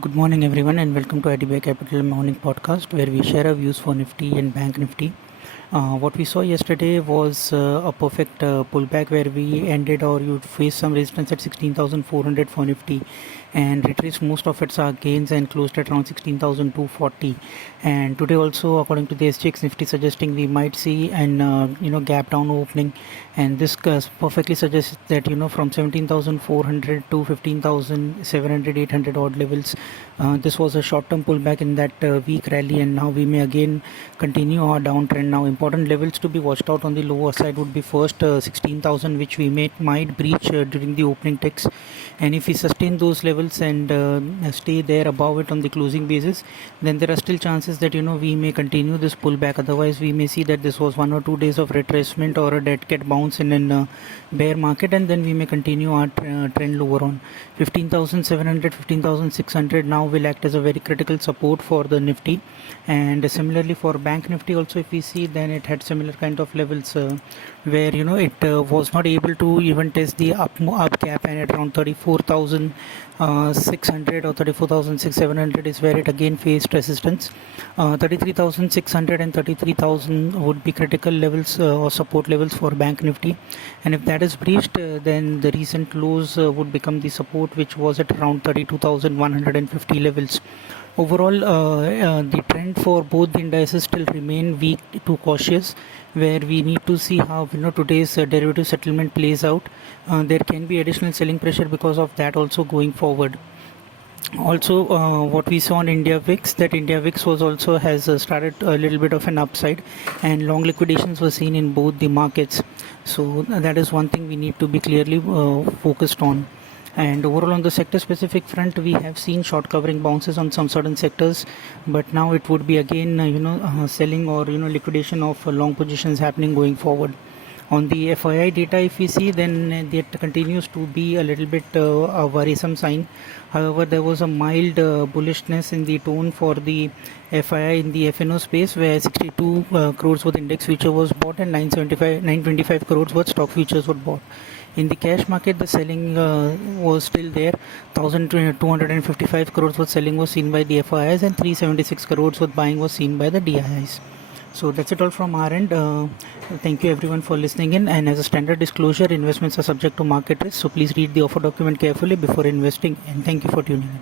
Good morning, everyone, and welcome to IDBI Capital Morning Podcast, where we share our views for Nifty and Bank Nifty. What we saw yesterday was a perfect pullback where we ended or you faced some resistance at 16,400 for Nifty and retraced most of its gains and closed at around 16,240. And today also, according to the SGX Nifty, suggesting we might see an gap down opening, and this perfectly suggests that from 17,400 to 15,700, 800 odd levels, this was a short-term pullback in that weak rally, and now we may again continue our downtrend. Now important levels to be watched out on the lower side would be first 16,000, which we might breach during the opening ticks, and if we sustain those levels and stay there above it on the closing basis, then there are still chances that we may continue this pullback. Otherwise, we may see that this was 1 or 2 days of retracement or a dead cat bounce in a bear market, and then we may continue our trend lower on 15,700, 15,600 now will act as a very critical support for the Nifty. And similarly for Bank Nifty also, if we see, then it had similar kind of levels where it was not able to even test the up gap, and at around 34,600 or 34,700 is where it again faced resistance. 33,600 and 33,000 would be critical levels or support levels for Bank Nifty, and if that is breached, then the recent lows would become the support, which was at around 32,150 levels. Overall, the trend for both the indices still remain weak to cautious, where we need to see how today's derivative settlement plays out. There can be additional selling pressure because of that also going forward. Also, what we saw on India VIX, that India VIX was also has started a little bit of an upside, and long liquidations were seen in both the markets. So that is one thing we need to be clearly focused on. And overall, on the sector specific front, we have seen short covering bounces on some certain sectors, but now it would be again selling or liquidation of long positions happening going forward. On the FII data, if we see, then it continues to be a little bit a worrisome sign. However, there was a mild bullishness in the tone for the FII in the FNO space, where 62 crores worth index future was bought and 925 crores worth stock futures were bought. In the cash market, the selling was still there. 1,255 crores worth selling was seen by the FIIs, and 376 crores worth buying was seen by the DIIs. So that's it all from our end. Thank you everyone for listening in, and as a standard disclosure, investments are subject to market risk, so please read the offer document carefully before investing, and thank you for tuning in.